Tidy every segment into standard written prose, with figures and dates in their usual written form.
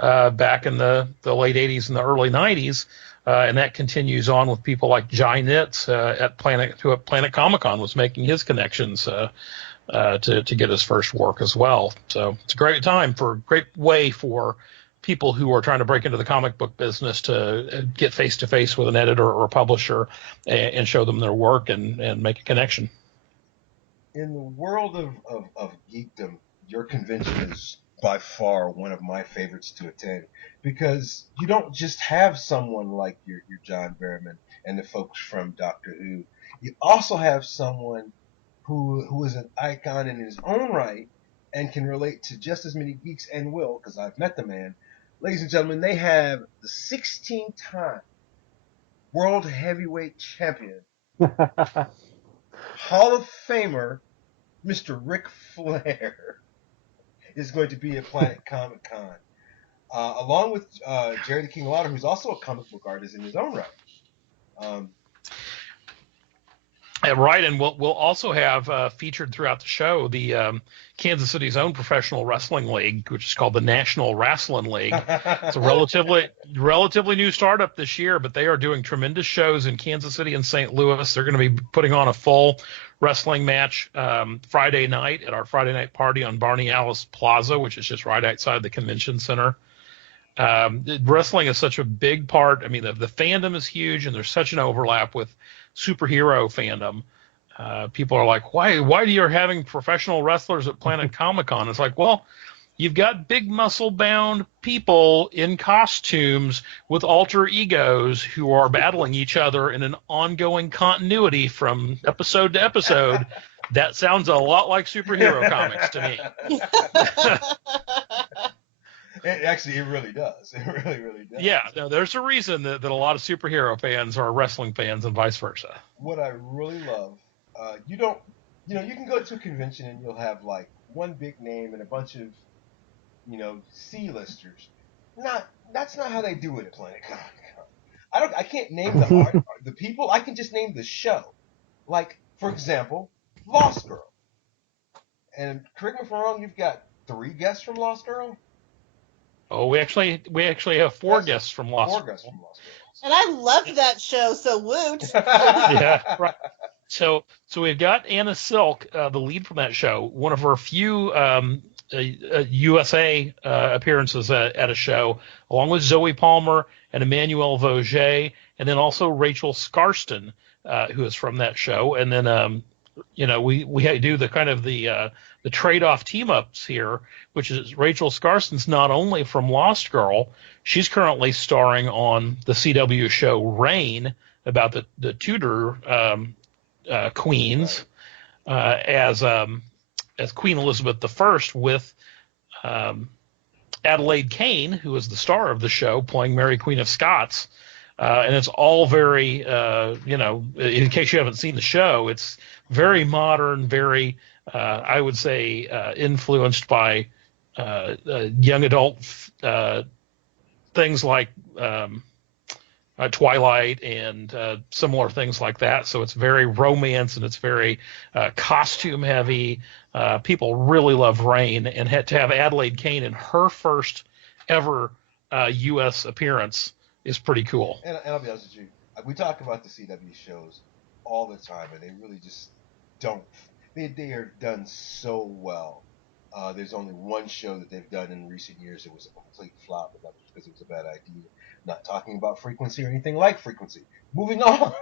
back in the late 80s and the early 90s. And that continues on with people like Jai Nitz who at Planet Comicon was making his connections to get his first work as well. So it's a great way for people who are trying to break into the comic book business to get face to face with an editor or a publisher and show them their work and make a connection. In the world of geekdom, your convention is by far one of my favorites to attend, because you don't just have someone like your John Barrowman and the folks from Doctor Who. You also have someone who is an icon in his own right and can relate to just as many geeks, and will, because I've met the man. Ladies and gentlemen, they have the 16-time World Heavyweight Champion, Hall of Famer, Mr. Ric Flair, is going to be at Planet Comicon, along with Jerry the King Lawler, who's also a comic book artist in his own right. Right, and we'll also have featured throughout the show the Kansas City's own professional wrestling league, which is called the National Wrestling League. It's a relatively new startup this year, but they are doing tremendous shows in Kansas City and St. Louis. They're going to be putting on a full wrestling match Friday night at our Friday night party on Barney Alice Plaza, which is just right outside the convention center. Wrestling is such a big part. I mean, the fandom is huge, and there's such an overlap with superhero fandom. People are like, why do you having professional wrestlers at Planet Comicon? It's like, well, you've got big muscle bound people in costumes with alter egos who are battling each other in an ongoing continuity from episode to episode. That sounds a lot like superhero comics to me. It really does. It really does. Yeah, no, there's a reason that a lot of superhero fans are wrestling fans and vice versa. What I really love, you can go to a convention and you'll have like one big name and a bunch of, C-listers. That's not how they do it at Planet Comic-Con. I can't name the people. I can just name the show. Like, for example, Lost Girl. And correct me if I'm wrong, you've got 3 guests from Lost Girl? Oh, we actually have 4 guests from Lost Girl. 4 guests from Lost Girl. And I loved that show, so woot. Yeah, right. So we've got Anna Silk, the lead from that show, one of her few USA appearances at a show, along with Zoe Palmer and Emmanuel Vauger, and then also Rachel Scarston, who is from that show. And then we do the kind of the trade-off team-ups here, which is Rachel Scarston's not only from Lost Girl, she's currently starring on the CW show Reign, about the Tudor queens, as Queen Elizabeth I, with Adelaide Kane, who is the star of the show, playing Mary Queen of Scots. And it's all very, in case you haven't seen the show, it's very modern, very, I would say, influenced by young adult things like Twilight and similar things like that. So it's very romance, and it's very costume heavy. People really love Reign, and had to have Adelaide Kane in her first ever U.S. appearance is pretty cool. And I'll be honest with you, we talk about the CW shows all the time, and they really just don't. They are done so well. There's only one show that they've done in recent years that was a complete flop, but that was because it was a bad idea. Not talking about Frequency or anything like Frequency. Moving on.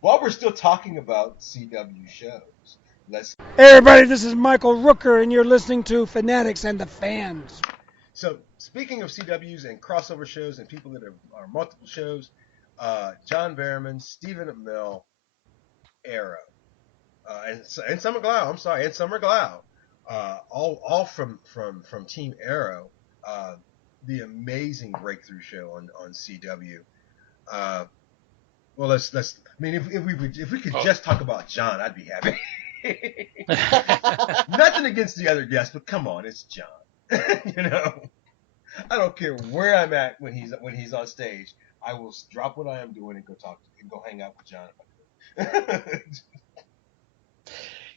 While we're still talking about CW shows, let's... Hey everybody, this is Michael Rooker, and you're listening to Fanatics and the Fans. So, speaking of CWs and crossover shows and people that are multiple shows, John Barrowman, Stephen Amell, Arrow, and Summer Glau. I'm sorry, and Summer Glau, all from Team Arrow. The amazing breakthrough show on CW. Well, let's. I mean, if we could just talk about John, I'd be happy. Nothing against the other guests, but come on, it's John. I don't care where I'm at when he's on stage. I will drop what I am doing and go hang out with John if I could.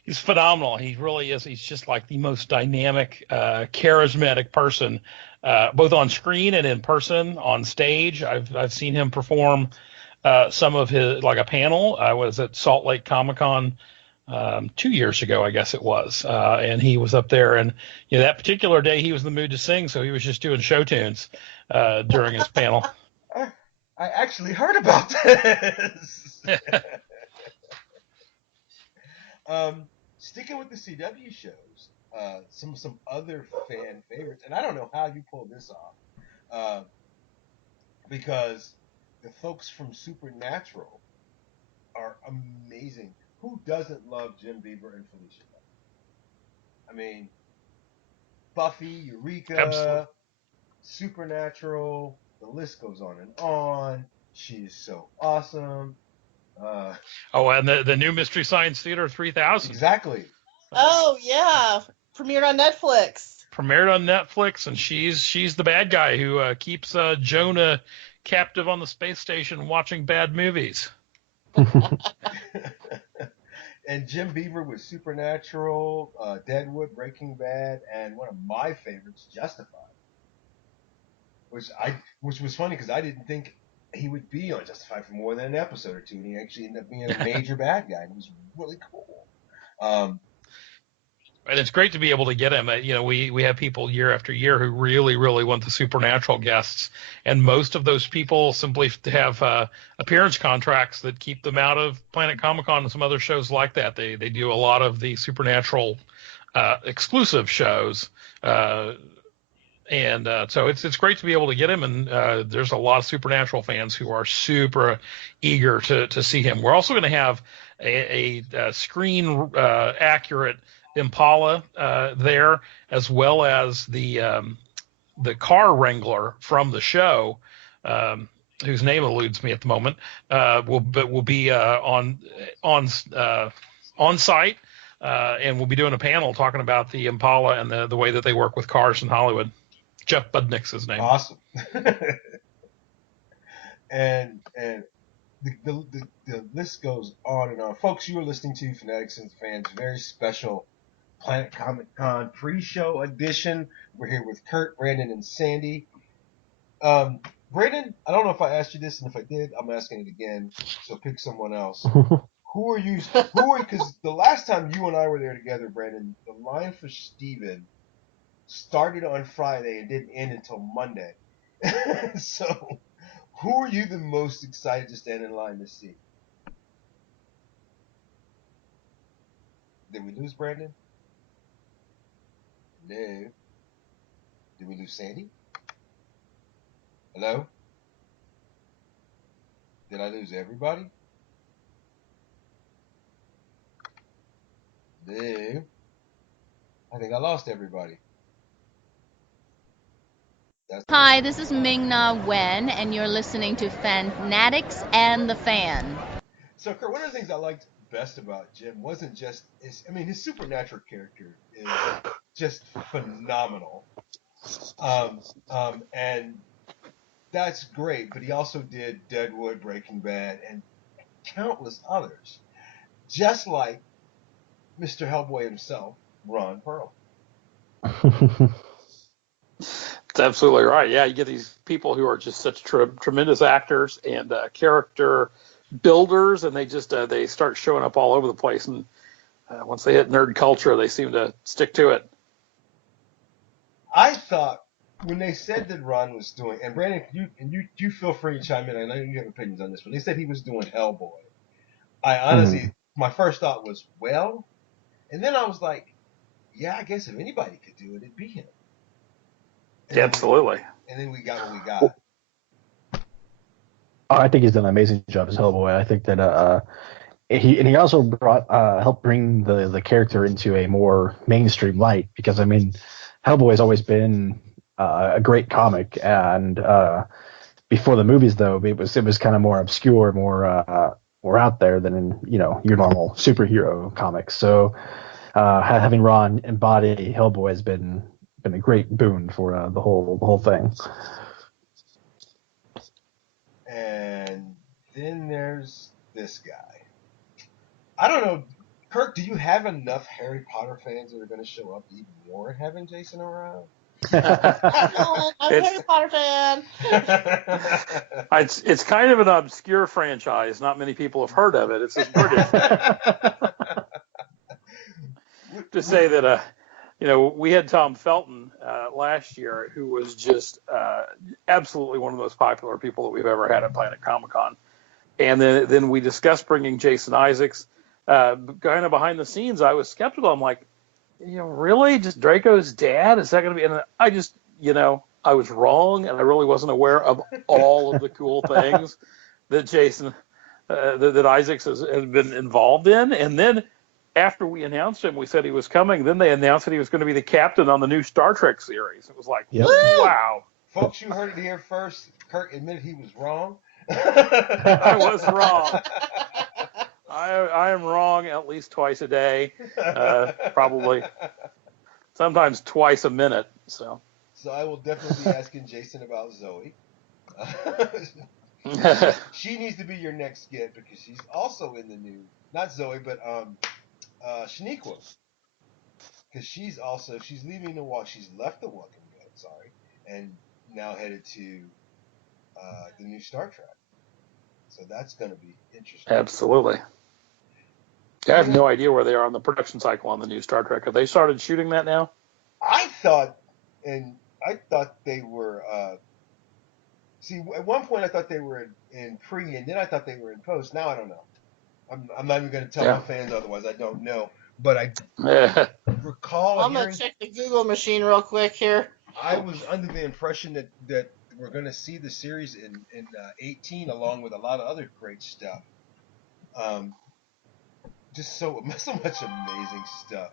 He's phenomenal. He really is. He's just like the most dynamic, charismatic person, both on screen and in person on stage. I've seen him perform some of his, like a panel. I was at Salt Lake Comicon 2 years ago, I guess it was, and he was up there. And that particular day, he was in the mood to sing, so he was just doing show tunes during his panel. I actually heard about this. Sticking with the CW shows, some other fan favorites, and I don't know how you pulled this off, because the folks from Supernatural are amazing. Who doesn't love Jim Beaver and Felicia? I mean, Buffy, Eureka, Absolutely. Supernatural, the list goes on and on. She is so awesome. And the new Mystery Science Theater 3000. Exactly. Oh yeah, premiered on Netflix. Premiered on Netflix, and she's the bad guy who keeps Jonah captive on the space station watching bad movies. And Jim Beaver with Supernatural, Deadwood, Breaking Bad, and one of my favorites, Justified, which was funny because I didn't think he would be on Justified for more than an episode or two, and he actually ended up being a major bad guy, and it was really cool. And it's great to be able to get him. We have people year after year who really, really want the Supernatural guests, and most of those people simply have appearance contracts that keep them out of Planet Comicon and some other shows like that. They do a lot of the Supernatural exclusive shows, so it's great to be able to get him. And there's a lot of Supernatural fans who are super eager to see him. We're also going to have a screen accurate Impala there, as well as the car wrangler from the show, whose name eludes me at the moment, will be on site, and we'll be doing a panel talking about the Impala and the way that they work with cars in Hollywood. Jeff Budnick's his name. Awesome. and the list goes on and on. Folks, you are listening to Fanatics and Fans' very special Planet Comicon pre-show edition. We're here with Kurt, Brandon, and Sandy. Brandon, I don't know if I asked you this, and if I did, I'm asking it again. So pick someone else. Who are you? Because the last time you and I were there together, Brandon, the line for Steven started on Friday and didn't end until Monday. So, who are you the most excited to stand in line to see? Did we lose Brandon? No. Did we lose Sandy? Hello? Did I lose everybody? No. I think I lost everybody. Hi, this is Ming-Na Wen, and you're listening to Fanatics and the Fan. So, Kurt, one of the things I liked best about Jim wasn't just his Supernatural character is just phenomenal. And that's great, but he also did Deadwood, Breaking Bad, and countless others. Just like Mr. Hellboy himself, Ron Perl. That's absolutely right. Yeah, you get these people who are just such tremendous actors and character builders, and they start showing up all over the place. And once they hit nerd culture, they seem to stick to it. I thought when they said that Ron was doing, and Brandon, you feel free to chime in. I know you have opinions on this, but they said he was doing Hellboy. I honestly, my first thought was, well, and then I was like, yeah, I guess if anybody could do it, it'd be him. Yeah, absolutely. And then we got what we got. I think he's done an amazing job as Hellboy. I think that he also helped bring the character into a more mainstream light, because I mean, Hellboy has always been a great comic, and before the movies though, it was kind of more obscure, more out there than in your normal superhero comics. So having Ron embody Hellboy has been a great boon for the whole thing. And then there's this guy. I don't know. Kirk, do you have enough Harry Potter fans that are going to show up even more having Jason around? I'm a Harry Potter fan. It's kind of an obscure franchise. Not many people have heard of it. It's this British thing. To say that, we had Tom Felton last year, who was just absolutely one of the most popular people that we've ever had at Planet Comicon. And then we discussed bringing Jason Isaacs. Kind of behind the scenes, I was skeptical. I'm like, really? Just Draco's dad? Is that going to be? And I just, I was wrong, and I really wasn't aware of all of the cool things that Jason, that Isaacs has been involved in. And then after we announced him, we said he was coming. Then they announced that he was going to be the captain on the new Star Trek series. It was like, wow. Folks, you heard it here first. Kirk admitted he was wrong. I was wrong. I am wrong at least twice a day, probably sometimes twice a minute. So I will definitely be asking Jason about Zoe. She needs to be your next get because she's also in the new, not Zoe, but Shaniqua. Because she's leaving she's left the Walking Dead, and now headed to the new Star Trek. So that's going to be interesting. Absolutely. I have no idea where they are on the production cycle on the new Star Trek. Have they started shooting that now? I thought they were. At one point I thought they were in pre, and then I thought they were in post. Now I don't know. I'm not even going to tell my fans otherwise. I don't know. But I recall. I'm going to check the Google machine real quick here. I was under the impression that we're going to see the series in 18 along with a lot of other great stuff. Just so much amazing stuff.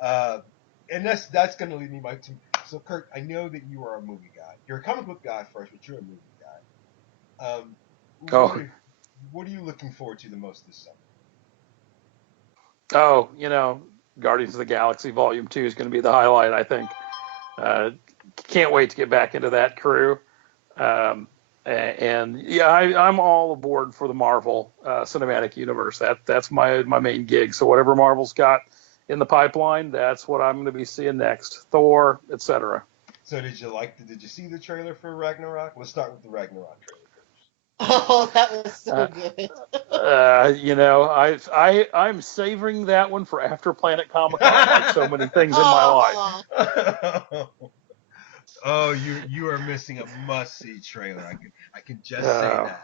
And that's going to lead me to. So, Kirk, I know that you are a movie guy. You're a comic book guy first, but you're a movie guy. What are you looking forward to the most this summer? Oh, Guardians of the Galaxy Volume 2 is going to be the highlight, I think. Can't wait to get back into that crew. I'm all aboard for the Marvel Cinematic Universe. That's my main gig. So whatever Marvel's got in the pipeline, that's what I'm going to be seeing next. Thor, etc. So did you see the trailer for Ragnarok? Let's start with the Ragnarok trailer first. Oh, that was so good. I'm savoring that one for after Planet Comicon, like so many things in my life. Oh, you are missing a must-see trailer. I can just say that.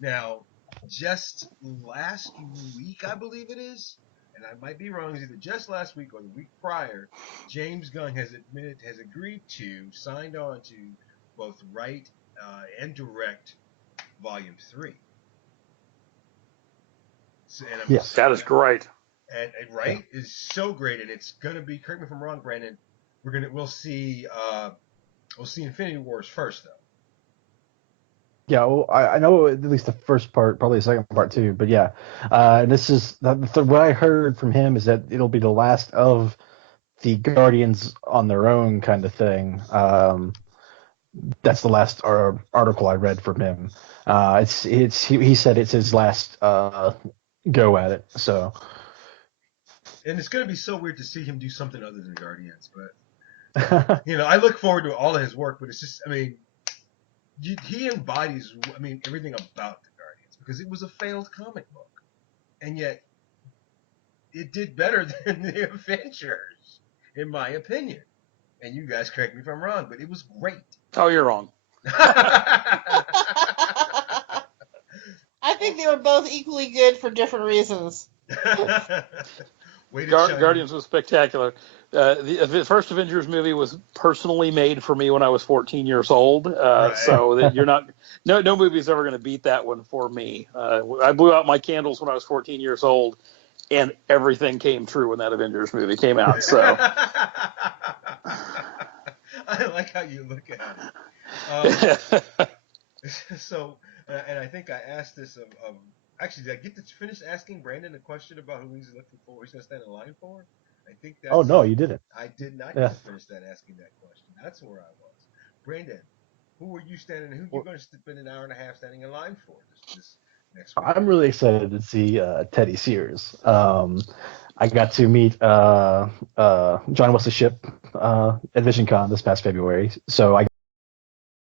Now, just last week, I believe it is, and I might be wrong, it's either just last week or the week prior, James Gunn has signed on to both write and direct Volume 3. Yes, that is great. And is so great, and it's gonna be. Correct me if I'm wrong, Brandon. We'll see Infinity Wars first, though. Yeah, well, I know at least the first part, probably the second part too. But yeah, and this is what I heard from him is that it'll be the last of the Guardians on their own kind of thing. That's the last article I read from him. He said it's his last go at it. So, and it's gonna be so weird to see him do something other than Guardians, but I look forward to all of his work. But it's just, he embodies, everything about the Guardians because it was a failed comic book, and yet it did better than the Avengers, in my opinion. And you guys correct me if I'm wrong, but it was great. Oh, you're wrong. I think they were both equally good for different reasons. Guardians was spectacular. The first Avengers movie was personally made for me when I was 14 years old. Right. So that you're not, no movie's ever going to beat that one for me. I blew out my candles when I was 14 years old, and everything came true when that Avengers movie came out. So I like how you look at it. And I think I asked this of actually, did I get to finish asking Brandon a question about who he's looking for? He's going to stand in line for? I think that's. Oh no, you didn't. I did not get to finish asking that question. That's where I was. Brandon, who are you standing? Who are you going to spend an hour and a half standing in line for this next week? I'm really excited to see Teddy Sears. I got to meet John What's the Ship at VisionCon this past February. So I